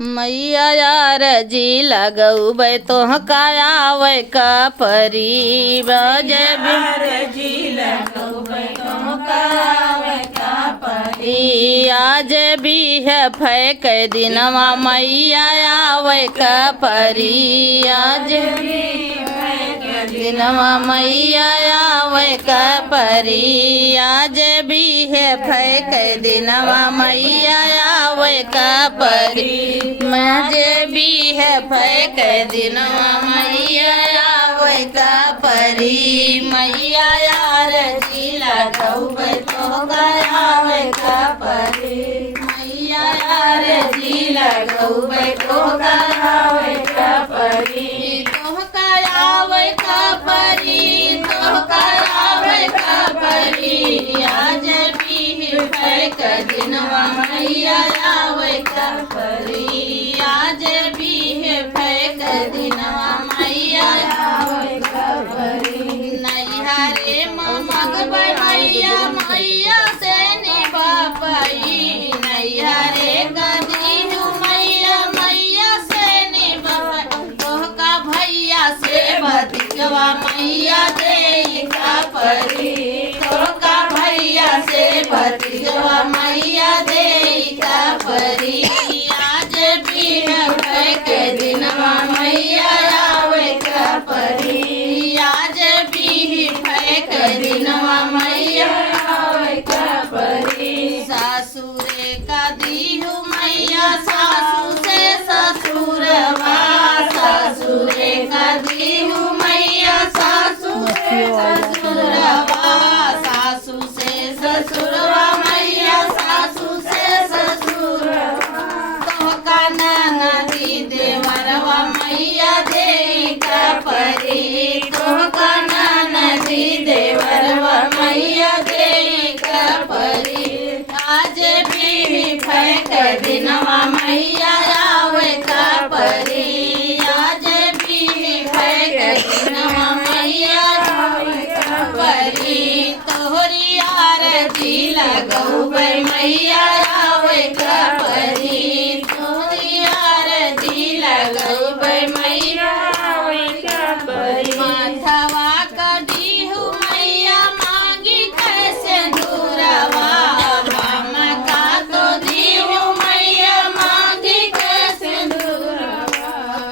मैया यार जी लगौबै तोह कायावे का परी बजब जी लगौबै तोह कायावे का परी आज भी है फैक दिनवा मैया आवे का परी आज भी दिनवा मैया आवे का परी आज भी है फैक दिनवा मैया आवे का परी मजे भी है फैक दिनवा मैया आवे का परी मैया यार जी लगौबै तोह कायावे का परी मैया यार जी लगौबै तोह कायावे का परी तोह कायावे का परी तोह कायावे का परी आज भी फैक दिनवा मैया आवे का परी आज भी फैक दिनवा मैया आवे का परी नैहरे मगबै मैया मैया से निभा पाई नैहरे गदीहु मैया मैया से निभा तोह का भैया से भतिजवा मैया दे का परी तोह का भैया से भतिजवा मैया दे का परी आज भी फैक दिनवा मैया आवे का परी आज भी फैक दिनवा मैया आवे का परी सासुरे का दीहु मैया सासु से ससुरवा सासुरे का दीहु मैया सासु से ससुरवा सासु से ससुरवा मैया सासु से ससुरवा तोह का ननदी देवरवा मैया दे का परी तोह का ननदी देवरवा मैया दे का परी आज भी फैक दिनवा मैया आवे का परी आज भी फैक दिनवा मैया आवे का परी तोहरी आरती लगौबै मैया आवे का परी तोहरी आरती लगौबै मैया आवे का परी माथवा का दीहु मैया मांगी कैसे दूरवा हम का तो दीहु मैया मांगी कैसे दूरवा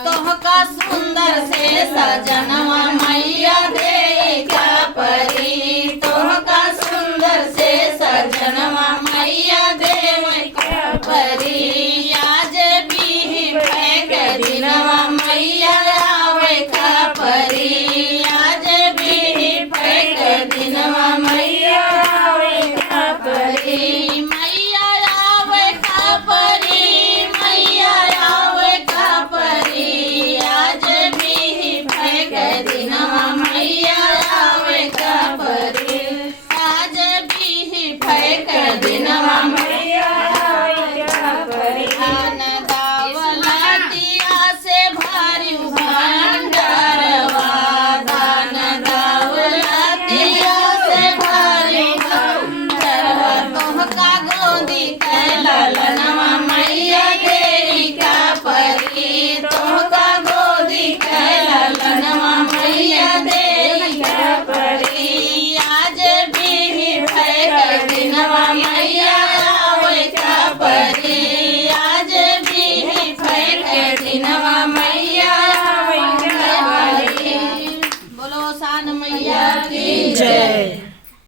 तोह का सुंदर से सजनवा मैया दे का परी तोह का सुंदर से सजनवा मैया दे का परी आज भी फैक दिनवा मैया आवे का परी आज भी फैक दिनवा मैया आवे का परी मैया आवे का परी मैया आवे का परी आज भी फैक दिनवा मैया आवे का परी आज भी फैक दिनवा मैया आवे का परी धान दावलतिया से भारी भंडारवा धान दावलतिया से भारी भंडारवा तोह का गोदी कैलनवा मैया देरी का परी तोह का गोदी कैलनवा मैया देरी का परी आज भी फैक दिनवा मैया आवे का परी आज भी फैक दिनवा मैया आवे का परी बोलो शान मैया की जय।